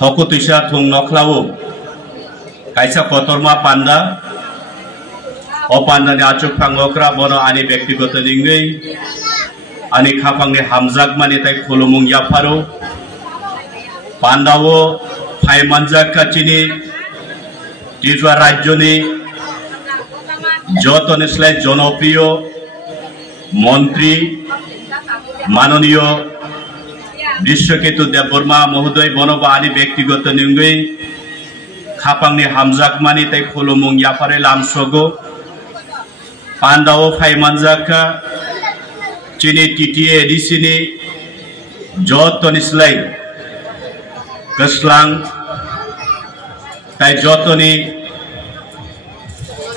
हकुतुसा थुं नखलावो कायसा कतरमा पान्दा o pandani achuk phangokra bono ani ব্যক্তিগত lingui ani khapangni hamjakmani tai khulumung yaparo pandao phaimanjak kachini Tripura রাজ্যনি যতনিসলাই জনপ্রিয় মন্ত্রী মাননীয় বিশ্বকেতু দেববর্মা মহোদয় বনবা আনি ব্যক্তিগত নিঙ্গই খাপাংনি হামজাকমানি তাই খুলুমুং ইয়াফারে লামসগো পান্ডাও ফাইমানজাকা চিনি টিটিএ এডিসিনি যতনিসলাই গসলাং তাই যতনি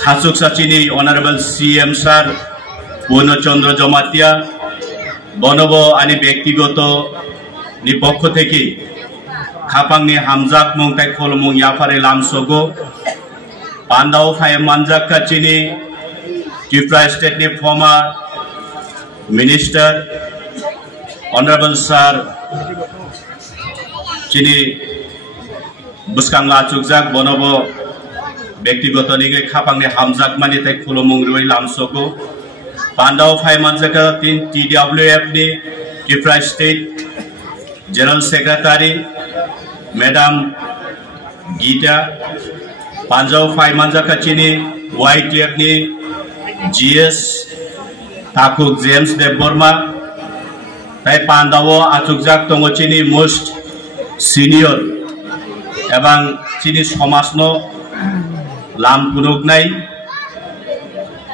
খাসুক সাচিনি অনারেবল সিএম স্যার পূর্ণচন্দ্র জমাতিয়া বনব আনি ব্যক্তিগত নি পক্ষ থেকে খাপাংনি হামজাক মুং তাই খলমুং ইয়াফারে লামসগো পান্ডাও ফাইমানজাক কাচিনি ত্রিপুরা স্টেট নি ফর্মার মিনিস্টার অনারেবল স্যার চিনি बुस्कांग आचुकजाक बनब व्यक्तिगत निगे खापांगनि हामजाकमानि ताय खुलुमुं रुइ लामसगो पान्डाव फाइमानजाका TWF नि Tripura state general secretary madam Gita पान्जाव फाइमानजाका चिनि YTF नि GS ताकुक जेम्स देबबर्मा ताय पान्डाव आचुकजाक दङ चिनि मोस्ट सिनियर एवं चिनी समाजनो लाम पुनुगनाय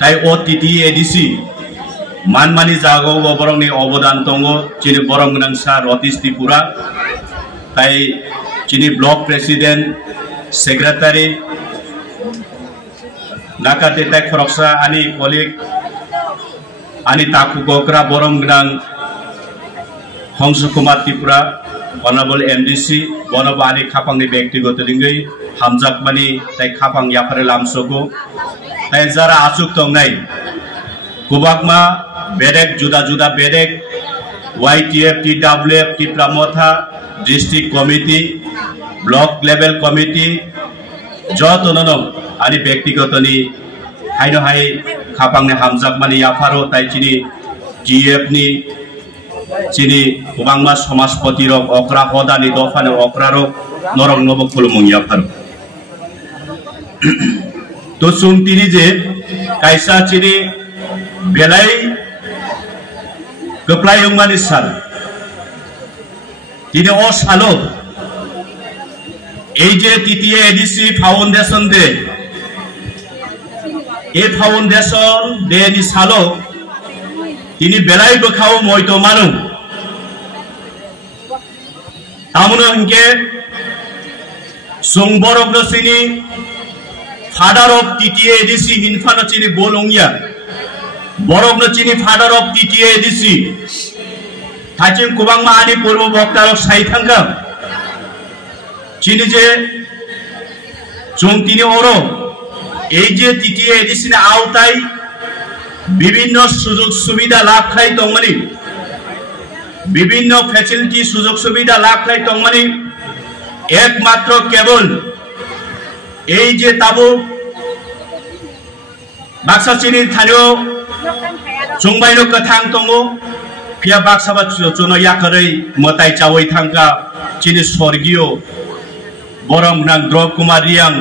ताई OTT ADC मानमानि जागो बरंनि अबदान दङ चिनी बरं गोनां सार रतीश त्रिपुरा ताई चिनी ब्लक प्रेसिडेंट सेक्रेटारि नाकाते ताई खरकसा आनि कलिग आनि ताकु गोकरा बरं गोनां हंस Kumar Tripura Honorable MDC bono bani khapang ni ব্যক্তিগত lingui hamjakmani tai khapang yapare lamsogo tai jara achuk tongnai kubakma bedek juda juda bedek YTF TWF Tipramotha district committee block level committee jotonono ani ব্যক্তিগত ni haino hai khapang ni hamjakmani yaparo tai chini GF ni চিনি গোবাংমা সমাজপতি rock অকরা হদানি দফানে অকরা rock নরক নব খুলুমুং ইয়াফার তো সুং তিনি যে কাইসা চিনি বেলাই গপ্লাইংমানি সাল তিনি ও সালো এই যে তৃতীয় এডিসি ফাউন্ডেশন দে এই ফাউন্ডেশন দে নি সালো তিনি বেলাই বখাও মইতো মানু আমনো ইনকে সংবরগ্ন সিনি ফাদার অফ টিটিএ এডিসি ইনফানো চিনি বলংয়া বরগ্ন চিনি ফাদার অফ টিটিএ এডিসি থাচিং কুবাংমা আনি পূর্ব বক্তারক সাইথাঙ্কা চিনি যে চং তিনি ওরো এই যে টিটিএ এডিসি না আওতায় বিভিন্ন সুযোগ সুবিধা লাভ খাই তংমানি বিভিন্ন ফ্যাসিলিটি সুযোগ সুবিধা লাভ খাই তংমানি একমাত্র কেবল এই যে তাবু বাক্সা চিনি স্থানীয় চংবাইনো কথাং তঙ্গো পিয়া বাক্সাবা চুনো ইয়াকरै মতাই চাওই থাঙ্কা চিনি স্বর্গীয় বরং নাং দ্রব কুমার রিয়াং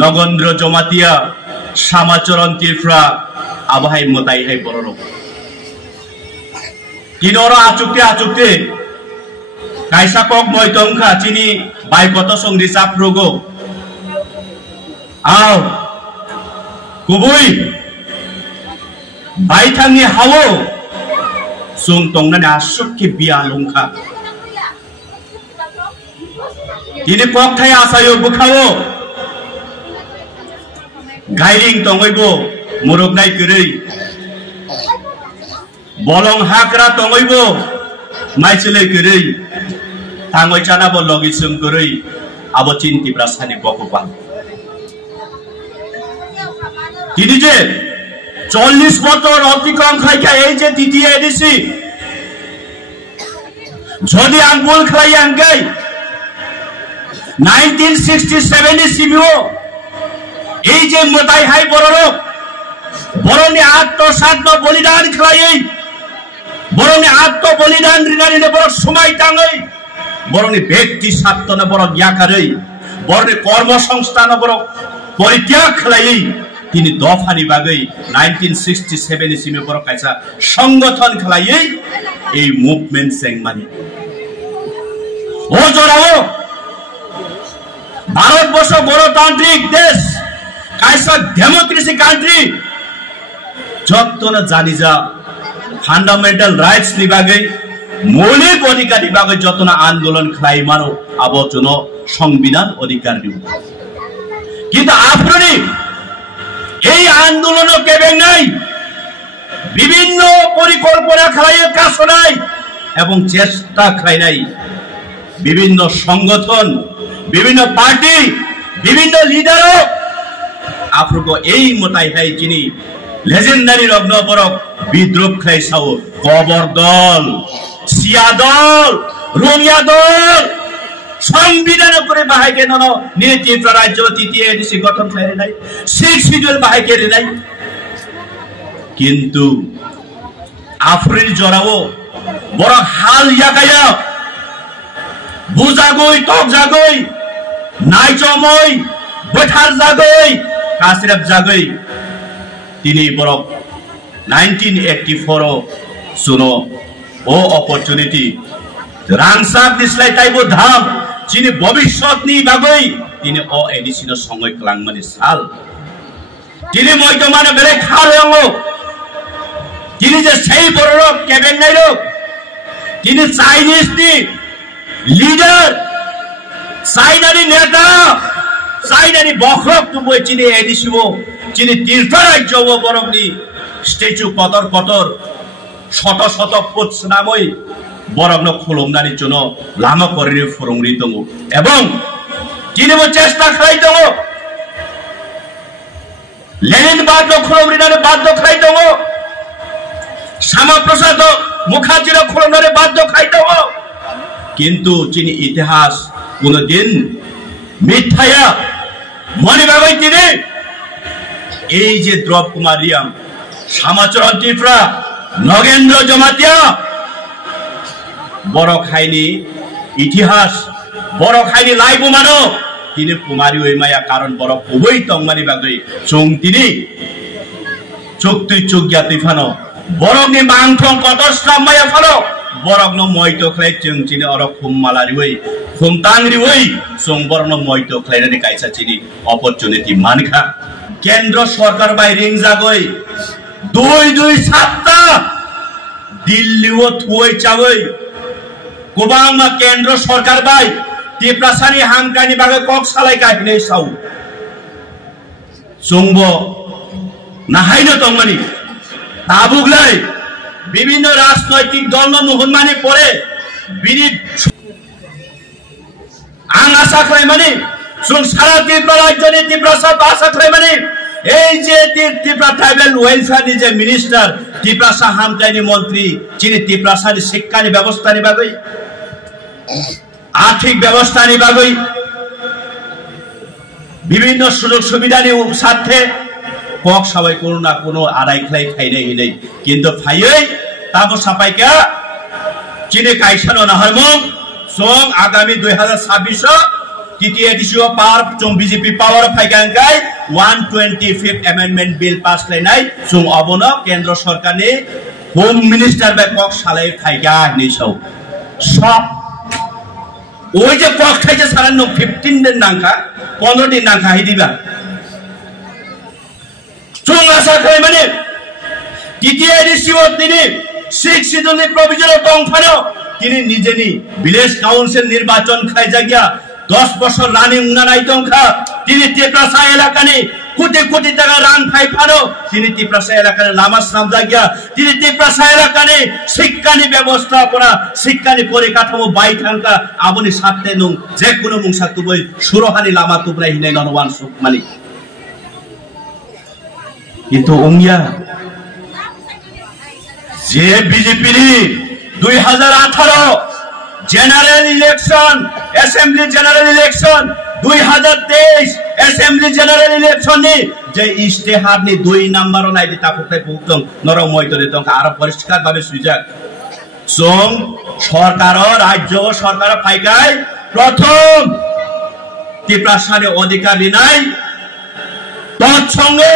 নগেন্দ্র জমাতিয়া শ্যামাচরণ ত্রিপুরা আবহাই মতাই হাই বড় কিনর আচুকতে কাইসা কক ময়তংখা চিনি বাইকত সংরি চাপ্রগো আও কুবুই বাইথাংনি হাও সুং তংনানি আসুককে বিয়া লংখা তিনি পকথাই আসায়ো বুখাও গাইরিং তংইবো মুরুগনাই গरै বলং হাকরা তংইবো মাইসলে গरै थांगोय चानाबो लगिसुम गरै आबो चिन्तिब्रा सानि बकबान তিনি যে 40 বছর অতিক্রম খাইকা এই যে দ্বিতীয় এডিসি যদি আঙ্গুল খাই আঙ্গাই 1967 সিমিও এই যে মোতাই হাই বড়লোক বরণে আত্মসাত বলিদান খেলাই বরণে আত্ম বলিদান রিনারিনে বড় সময় টাঙাই বরণে ব্যক্তি স্বার্থ না বড় জ্ঞাকারই বরণে কর্মসংস্থান বড় পরিত্যাগ খেলাই তিনি দফানি বাগৈ 1967 সিমে বড় কাইসা সংগঠন খেলাই এই মুভমেন্ট সেংমানি ও জড়াও ভারতবর্ষ গণতান্ত্রিক দেশ কাইসা ডেমোক্রেসি কান্ট্রি যত না জানি যা ফান্ডামেন্টাল রাইটস নি বাগৈ মৌলিক অধিকার নি বাগৈ যত না আন্দোলন খাই মানো আবচন সংবিধান অধিকার দিব কিন্তু আপনি এই আন্দোলন কেবে নাই বিভিন্ন পরিকল্পনা খাই কাজ নাই এবং চেষ্টা খাই নাই বিভিন্ন সংগঠন বিভিন্ন পার্টি বিভিন্ন লিডারও আপনাকে এই মোতাই হাই যিনি লেজেন্ডারি রগ্নপরক বিদ্রোহ খাই সাও কবর দল সিয়া দল রোমিয়া দল সংবিধান করে বাহাই কেন নির্দিষ্ট রাজ্য তৃতীয় এডিসি গঠন খাই নাই 6 শিডিউল বাহাই কেড়ে নাই কিন্তু আফরিন জড়াও বড় হাল ইয়াকাইয়া বুজাগই টক জাগই নাই চমই বঠার জাগই কাসিরাব জাগই তিনি বড় 1984 সুনো ও অপরচুনিটি রাংসাক দিসলাই তাইবো ধাম যিনি ভবিষ্যৎ নি বাগৈ তিনি ও এডিসিনো সময় ক্লাংমানি সাল তিনি মইতো মানে বেলে খাল হলো তিনি যে সেই বড় লোক কেবেন নাই লোক তিনি চাইনিজ নি লিডার চাইনারি নেতা চাইনারি বখরক তুবই চিনি এডিসিও চিনি তীর্থ রাজ্য বরংনি স্ট্যাচু কতর কতর শত শত ফুট নামই বরং খুলুমনানি জন্য লামা করে ফুরুংরি দङ এবং তিনি চেষ্টা খাই দङ লেনিন বাদ খুলুমরিনারে বাদ খাই দङ শ্যামাপ্রসাদ মুখার্জির খুলুমনারে বাদ খাই দङ কিন্তু যিনি ইতিহাস কোনদিন মিথ্যায়া মনে ভাবে তিনি এই যে দ্রব কুমার রিয়াং শ্যামাচরণ ত্রিপুরা নগেন্দ্র জমাতিয়া বড় খাইনি ইতিহাস বড় খাইনি লাইব মানো তিনি কুমারী ওই মায়া কারণ বড় খুবই তংমানি বাগৈ চং তিনি চোখ তুই চোখ গিয়া তুই ফানো বরংনি মাংথং কতস্লাম মায়া ফানো বরংনো মইতো খাই চং চিনি অর খুম মালারি ওই খুম তাংরি ওই চং বরংনো মইতো খাইনানি কাইসা চিনি অপরচুনিটি মানখা কেন্দ্র সরকার বাই রিং জাগৈ দুই সাতটা দিল্লিও থুই চাগৈ গোবাংমা কেন্দ্র সরকার বাই ত্রিপ্রাসানি হামকানি বাগে কক সালাই কাহিনে সাউ চংব নাহাইনো তংমানি তাবুগলাই বিভিন্ন রাজনৈতিক দল নুহনমানি পরে বিনিদ আং আশা খাই মানে চং সারা ত্রিপুরা রাজ্যনি ত্রিপ্রাসা আশা খাই মানে এই যে ত্রিপুরা ট্রাইবাল ওয়েলফেয়ার যে মিনিস্টার ত্রিপ্রাসা হামকানি মন্ত্রী যিনি ত্রিপ্রাসানি শিক্ষানি ব্যবস্থা নিবাগৈ আর্থিক ব্যবস্থা নিবাগৈ বিভিন্ন সুযোগ সুবিধা নিয়ে স্বার্থে কক সবাই কোনো না কোনো আড়াই খাই খাইনে হিনেই কিন্তু ফাইই তাবো সাপাইকা চিনে কাইসানো নাহারমং সং আগামী 2026 তৃতীয় এডিসিও পাওয়ার চং বিজেপি পাওয়ার ফাইগাঙ্গাই 125th অ্যামেন্ডমেন্ট বিল পাস লাইনাই চং অবন কেন্দ্র সরকারনি হোম মিনিস্টার বাই কক সালাই ফাইগা নিছাও সব ওই যে কক খাইছে সারা 15 দিন নাঙ্কা 15 দিন নাঙ্কা হি দিবা চং আশা খাই মানে তৃতীয় এডিসিও তিনি 6 শিডিউল প্রভিজনাল টংফানো তিনি নিজেনি ভিলেজ কাউন্সিল নির্বাচন খাই জায়গা 10 বছর রানিং নাই টংখা তিনি ত্রিপ্রাসা এলাকানি কোটি কোটি টাকা রান ফাই ফানো তিনি ত্রিপ্রাসা এলাকানে নামাজ নাম জায়গা তিনি ত্রিপ্রাসা এলাকানে শিক্ষানি ব্যবস্থাপনা শিক্ষানি পরিকাঠামো বাই থাঙ্কা আবনি সাথে নুং যে কোনো মুংসা তুবই সুরহানি লামা তুবলাই হিনে ননওয়ান সুখ মালিক কিন্তু ওমিয়া যে BJP 2018 general election assembly general election 2023 assembly general ইলেকশনে যে ইশতেহারনি 2 নাম্বারও নাই দিতা পকাই পুতং নরম ময়তরে তং আরো পরিষ্কার ভাবে সুইজাক সং সরকার রাজ্য সরকার ফাইকাই প্রথম ত্রিপ্রাসারে অধিকার নাই তৎসঙ্গে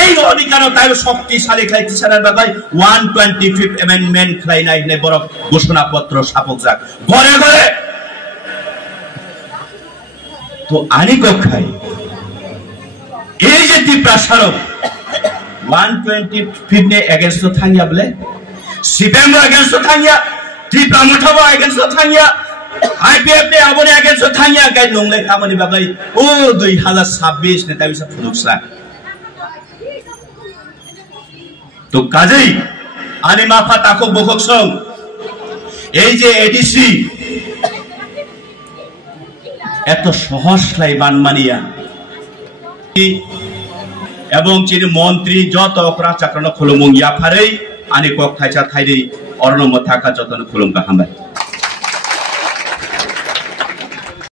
এই অধিকার তাই শক্তিশালী খাইতেছেন বাবাই 125th অ্যামেন্ডমেন্ট খাই নাই নে বড় ঘোষণাপত্র সাপক যাক ঘরে ঘরে তো আনি কক্ষাই এই যে ত্রিপ্রাসার 125 নে এগেইনস্ট থাঙ্গিয়া বলে সিপিএম এগেইনস্ট থাঙ্গিয়া ত্রিপ্রামঠব এগেইনস্ট থাঙ্গিয়া আইপিএফ নে আবনে এগেইনস্ট থাঙ্গিয়া গাই নংলে খামানি বাবাই ও 2026 নে তাই সব ফুলুকসা তো কাজেই আনি মাফা তাকক বকক সং এই যে এডিসি এত সহজ লাই বানমানিয়া এবং যিনি মন্ত্রী যত অপরাধ চাকরণ খুলুমুং ইয়াফারেই আনি কক থাইছা থাইরি অরণম থাকা যতন খুলুম গাহামাই